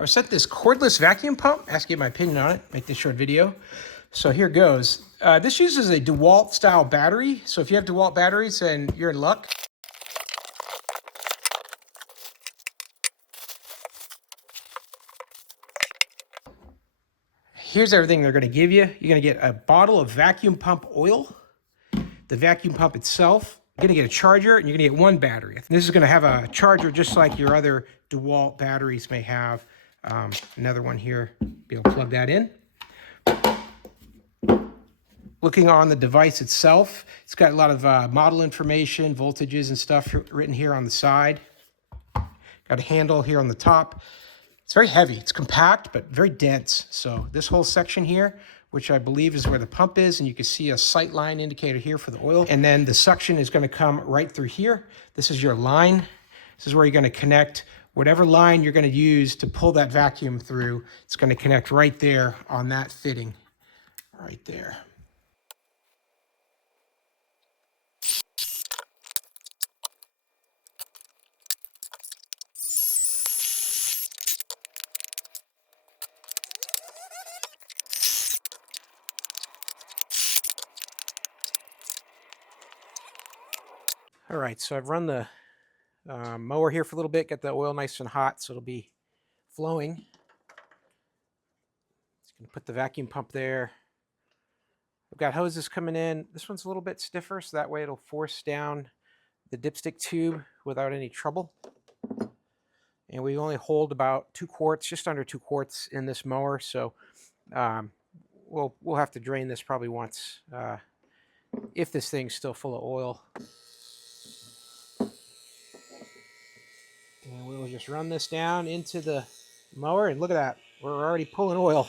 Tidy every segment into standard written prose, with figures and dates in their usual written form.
I was sent this cordless vacuum pump, asking my opinion on it, make this short video. So here goes. This uses a DeWalt style battery. So if you have DeWalt batteries, then you're in luck. Here's everything they're gonna give you. You're gonna get a bottle of vacuum pump oil, the vacuum pump itself. You're gonna get a charger, and you're gonna get one battery. This is gonna have a charger just like your other DeWalt batteries may have. Another one here, be able to plug that in. Looking on the device itself, it's got a lot of model information, voltages and stuff written here on the side. Got a handle here on the top. It's very heavy. It's compact, but very dense. So this whole section here, which I believe is where the pump is, and you can see a sight line indicator here for the oil. And then the suction is going to come right through here. This is your line. This is where you're going to connect whatever line you're going to use to pull that vacuum through. It's going to connect right there on that fitting, right there. All right, so I've run the mower here for a little bit, get the oil nice and hot so it'll be flowing. Just gonna put the vacuum pump there. I've got hoses coming in. This one's a little bit stiffer, so that way it'll force down the dipstick tube without any trouble. And we only hold about 2 quarts, just under 2 quarts in this mower, so we'll have to drain this probably once if this thing's still full of oil. And we'll just run this down into the mower, and look at that, we're already pulling oil.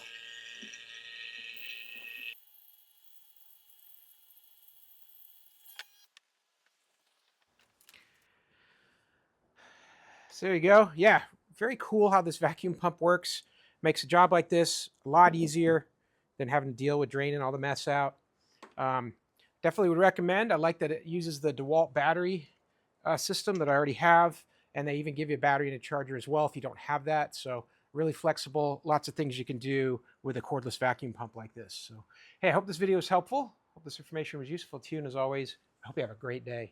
So there you go. Yeah, very cool how this vacuum pump works. Makes a job like this a lot easier than having to deal with draining all the mess out. Definitely would recommend. I like that it uses the DeWalt battery system that I already have. And they even give you a battery and a charger as well if you don't have that. So really flexible, lots of things you can do with a cordless vacuum pump like this. So, hey, I hope this video was helpful. Hope this information was useful to you. And as always, I hope you have a great day.